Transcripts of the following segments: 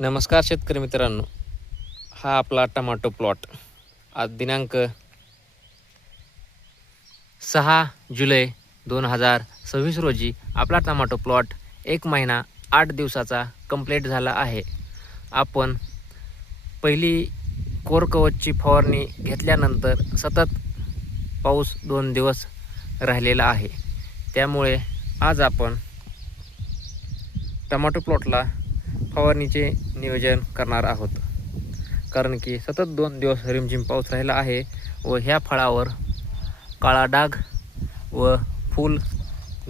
नमस्कार शेतकरी मित्रांनो, हा आपला टमाटो प्लॉट आज दिनांक 6 जुलै 2026 रोजी आपला टमाटो प्लॉट 1 महिना 8 दिवसाचा कंप्लीट झाला आहे. आपण पहिली कोर कवचची फवारणी घेतल्यानंतर सतत पाऊस 2 दिवस राहिलेला आहे. त्यामुळे आज आपण टमाटो प्लॉटला फवारणीचे नियोजन करणार आहोत. कारण की सतत 2 दिवस रिमझिम पाऊस राहिला आहे व ह्या फळावर काळा डाग व फूल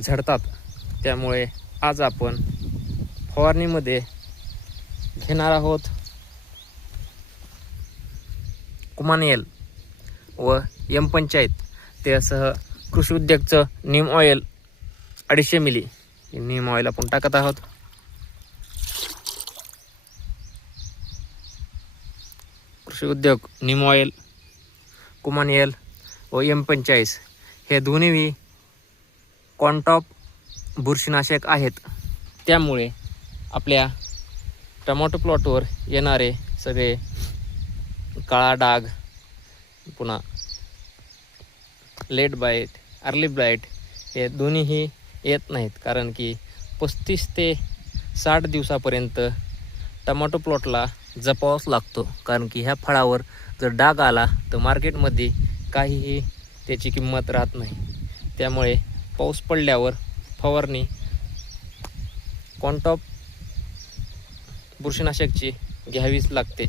झडतात. त्यामुळे आज आपण फवारणीमध्ये घेणार आहोत कुमानियल व M-पंचायत त्यासह कृषी उद्योगचं नीम ऑइल 250 मिली नीम ऑइल आपण टाकत आहोत. कृषी उद्योग नीम ऑइल, कुमानियल व M-45 हे दोन्ही कॉनटॉप बुरशीनाशक आहेत. त्यामुळे आपल्या टमाटो प्लॉटवर येणारे सगळे काळा डाग, पुन्हा लेट बाईट, अर्ली ब्लाइट हे दोन्हीही येत नाहीत. कारण की 35 ते 60 दिवसापर्यंत टमाटो प्लॉटला जपावाच लागतो. कारण की ह्या फळावर जर डाग आला तर मार्केटमध्ये काहीही त्याची किंमत राहत नाही. त्यामुळे पाऊस पडल्यावर फवारणी कॉनटॉप बुरशीनाशकची घ्यावीच लागते.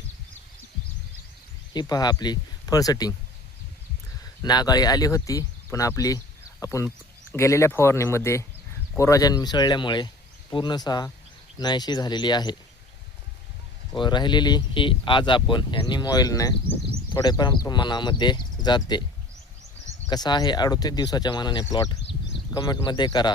ही पहा आपली फळ सेटिंग. नागाळी आली होती, पण आपण गेलेल्या फवारणीमध्ये कोराजन मिसळल्यामुळे पूर्णतः नाहीशी झालेली आहे. व राहिलेली ही आज आपण या नीम ऑइलने थोड्याफार प्रमाणामध्ये जाते. कसा आहे 38 दिवसाच्या मानाने प्लॉट कमेंटमध्ये करा.